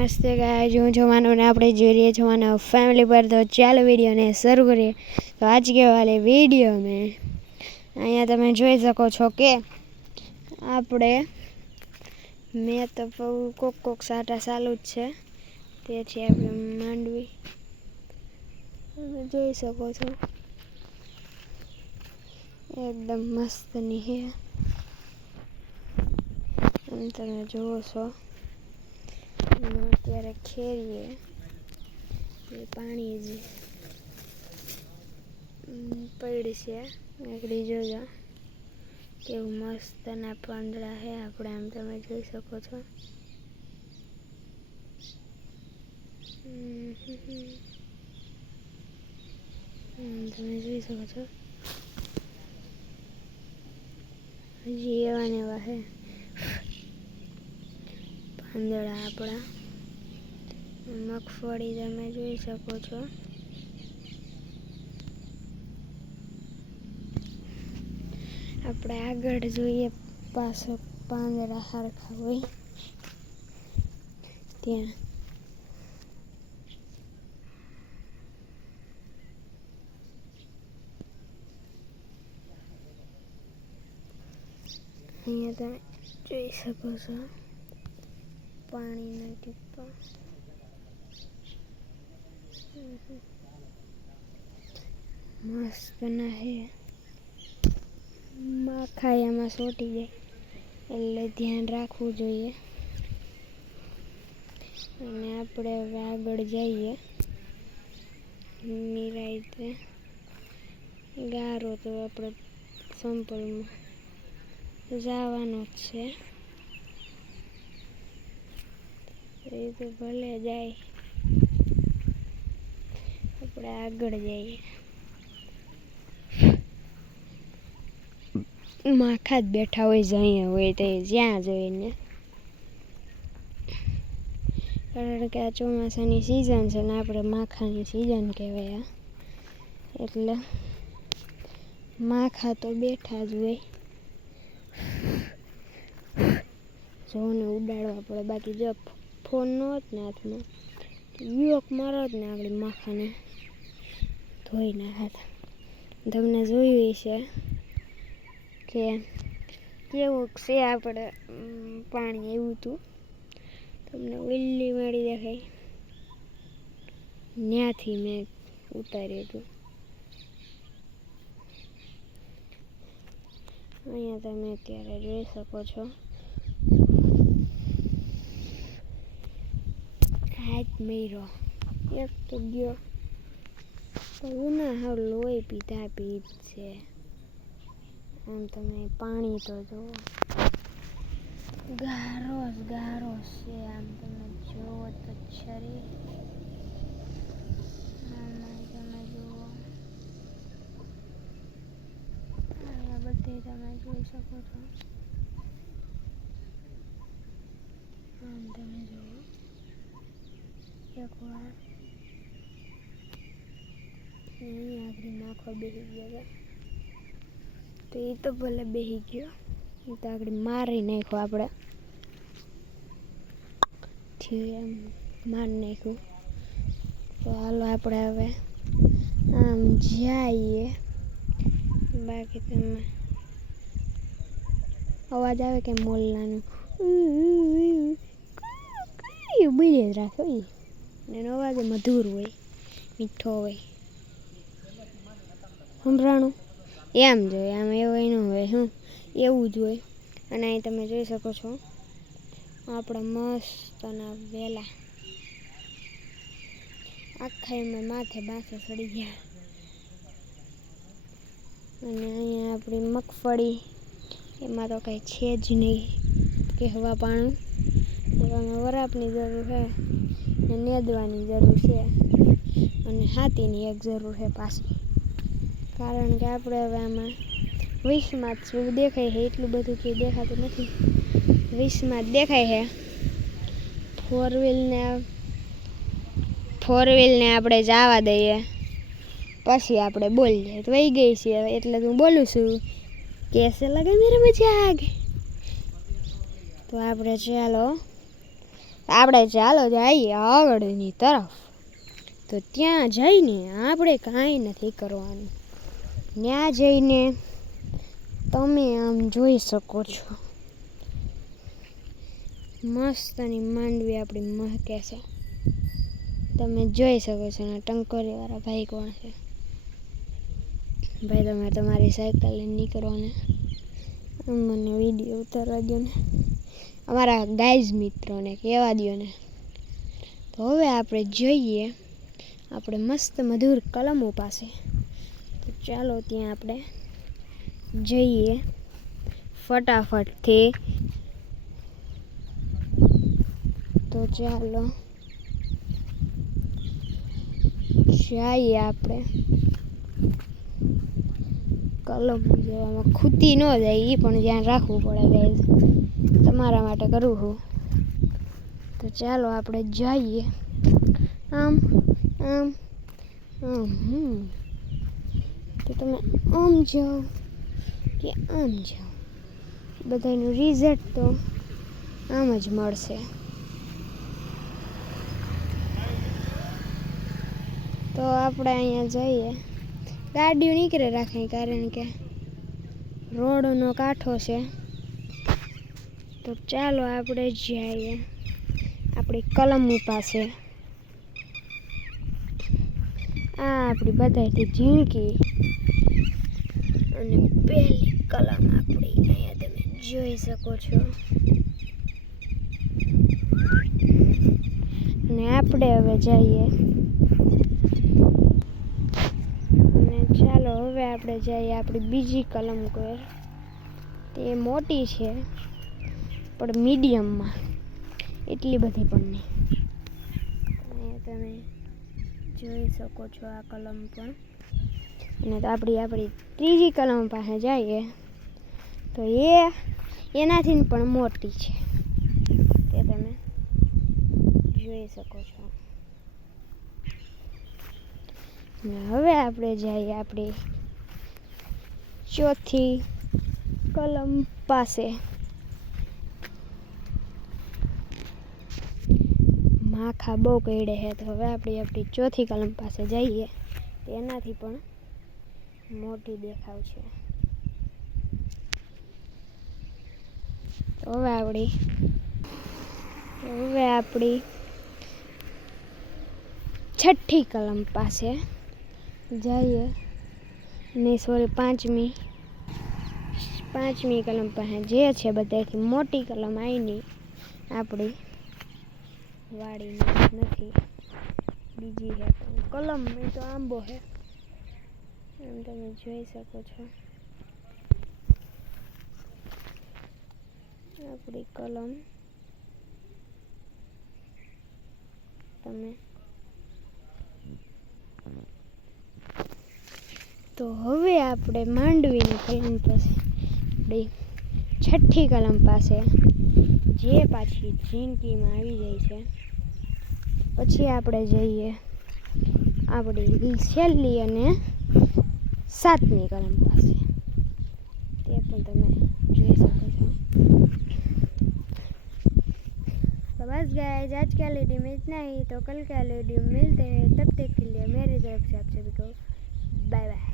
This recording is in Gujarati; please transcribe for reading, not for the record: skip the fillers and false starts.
નમસ્તે ગાઈઝ, હું જવાનું ને આપણે જોઈ રહ્યા જવાના ફેમિલી પર। તો ચાલો વિડીયોને શરૂ કરીએ। તો આજ के वाले वीडियो में અહીંયા તમે જોઈ શકો છો કે આપણે મેં તો કોક સાટા ચાલુ જ છે, તેથી આપણે માંડવી તમે જોઈ શકો છો એકદમ મસ્તની છે। તમે જુઓ છો અત્યારે ખેરીએ એ પાણી જ પડી છે। આગળ જોજો કેવું મસ્તના પાંદડા છે આપણે, આમ તમે જોઈ શકો છો। તમે જોઈ શકો છો હજી એવા ને એવા છે પાંદડા આપણા। મગફળી તમે જોઈ શકો છો। આપણે આગળ જોઈએ પાછો પાંદડા સરખા હોય ત્યાં અહીંયા તમે જોઈ શકો છો પાણીના ટીપા। મસ્ત ના હે, માખાયામાં સોટી જાય એટલે ધ્યાન રાખવું જોઈએ। અને આપણે હવે આગળ જઈએ નિરાંતે। ગારો તો આપણે સંપલમાં જવાનું જ છે, એ તો ભલે જાય, આપણે આગળ જઈએ। માખા જ બેઠા હોય છે અહીંયા હોય તો જ્યાં જોઈને, કારણ કે આ ચોમાસાની સિઝન છે ને આપણે માખાની સિઝન કહેવાય એટલે માખા તો બેઠા જ હોય। જોને ઉડાડવા પડે, બાકી જો ફોન ન હોત ને હાથમાં યુવક મારો જ ને આગળ માખાને ધોઈ નાખાત। તમને જોયું છે કે કેવું છે આપણે પાણી એવું હતું, તમને ઓલી મારી દેખાય ત્યાંથી મેં ઉતાર્યું હતું। અહીંયા તમે અત્યારે જોઈ શકો છો હાથ મેરો એક તો ગયો, ઉના હાવ લોહી પીધા પીધ છે। આમ તમે પાણી તો જુઓ ગારો છે, આમ તમે જુઓ તો છરી આમાં તમે જુઓ અહીંયા બધે તમે જોઈ શકો છો। આમ તમે જુઓ એકવાર અહીંયા આગળ માખો બેસી ગયો તો એ તો ભલે બેસી ગયો, એ તો આગળ મારી નાખ્યો આપણે, એમ મારી નાખ્યું। તો હાલો આપણે હવે આમ જઈએ। બાકી તમે અવાજ આવે કે મોલ્લાનું બીજે જ રાખો, એનો અવાજ મધુર હોય, મીઠો હોય, સંભળાણું એમ જોઈએ, આમ એવું ન હોય, શું એવું જ હોય। અને અહીં તમે જોઈ શકો છો આપણા મસ્તના વેલા આખા એમાં માથે ચડી ગયા। અને અહીંયા આપણી મગફળી એમાં તો કંઈ છે જ નહીં કહેવા પાણું, એમાં વરાપની જરૂર છે ને નેદવાની જરૂર છે અને હાથીની એક જરૂર છે પાછી, કારણ કે આપણે હવે આમાં 20માં જ દેખાય છે, એટલું બધું કંઈ દેખાતું નથી, 20માં જ દેખાય છે। ફોર વ્હીલને આપણે જવા દઈએ પછી આપણે બોલીએ તો વહી ગઈ છે, એટલે હું બોલું છું કેસે લગે મેરે મજાક। તો આપણે ચાલો આપણે ચાલો જઈએ આગળની તરફ. તો ત્યાં જઈને આપણે કાંઈ નથી કરવાનું. ત્યાં જઈને તમે આમ જોઈ શકો છો મસ્તની માંડવી આપણી મહકે છે. તમે જોઈ શકો છો. અને ટંકોરીવાળા ભાઈ કોણ છે? ભાઈ તમે તમારી સાયકલ લઈને નીકળો ને મને વિડીયો ઉતારવા દો ને, અમારા ગાઈઝ મિત્રોને કહેવા દો ને. તો હવે આપણે જઈએ આપણે મસ્ત મધુર કલમો પાસે. તો ચાલો ત્યાં આપણે જઈએ ફટાફટથી. તો ચાલો જઈએ આપણે. કલમ જેવામાં ખૂતી ન જાય એ પણ ધ્યાન રાખવું પડે ગાઈઝ, તમારા માટે કરું છું. તો ચાલો આપણે જઈએ આમ આમ આમ. તો તમે આમ જાઓ કે આમ જાઓ, બધાનું રિઝલ્ટ તો આમ જ મળશે. તો આપણે અહીંયા જઈએ, ગાડીઓ નીકળે રાખે કારણ કે રોડનો કાંઠો છે. તો ચાલો આપણે જઈએ આપણી કલમ પાસે. આ આપણી બધાથી ઝીણકી અને પહેલી કલમ આપણી અહીંયા તમે જોઈ શકો છો. અને આપણે હવે જઈએ અને ચાલો હવે આપણે જઈએ આપણી બીજી કલમ પર. તે મોટી છે પણ મીડિયમમાં, એટલી બધી પણ નહીં. અહીંયા તમે જોઈ શકો છો આ કલમ પણ. અને તો આપણી ત્રીજી કલમ પાસે જઈએ તો એનાથી પણ મોટી છે, તે તમે જોઈ શકો છો. અને હવે આપણે જઈએ આપણી ચોથી કલમ પાસે. માખા બહુ કઈડે છે. તો હવે આપણી ચોથી કલમ પાસે જઈએ, એનાથી પણ મોટી દેખાવ છે. તો હવે આપણી છઠ્ઠી કલમ પાસે જઈએ ને સોરી પાંચમી કલમ પાસે જે છે બધાથી મોટી કલમ આવીની આપણી વાડીની નથી, બીજી છે કલમ. તો આંબો છે એમ તમે જોઈ શકો છો. આપણી કલમ તમે. તો હવે આપણે માંડવીની કલમ પાસે આપણી છઠ્ઠી કલમ પાસે જે પાછી ઝીણકીમાં આવી જાય છે. પછી આપણે જઈએ આપણી છેલ્લી અને સાતમી કલમ પાસે. તે પણ તમે જોઈ શકો છો. तो बस गाइस आज का वीडियो में इतना ही. तो कल का वीडियो मिलते हैं, तब तक के लिए मेरी तरफ से आप सभी को बाय बाय.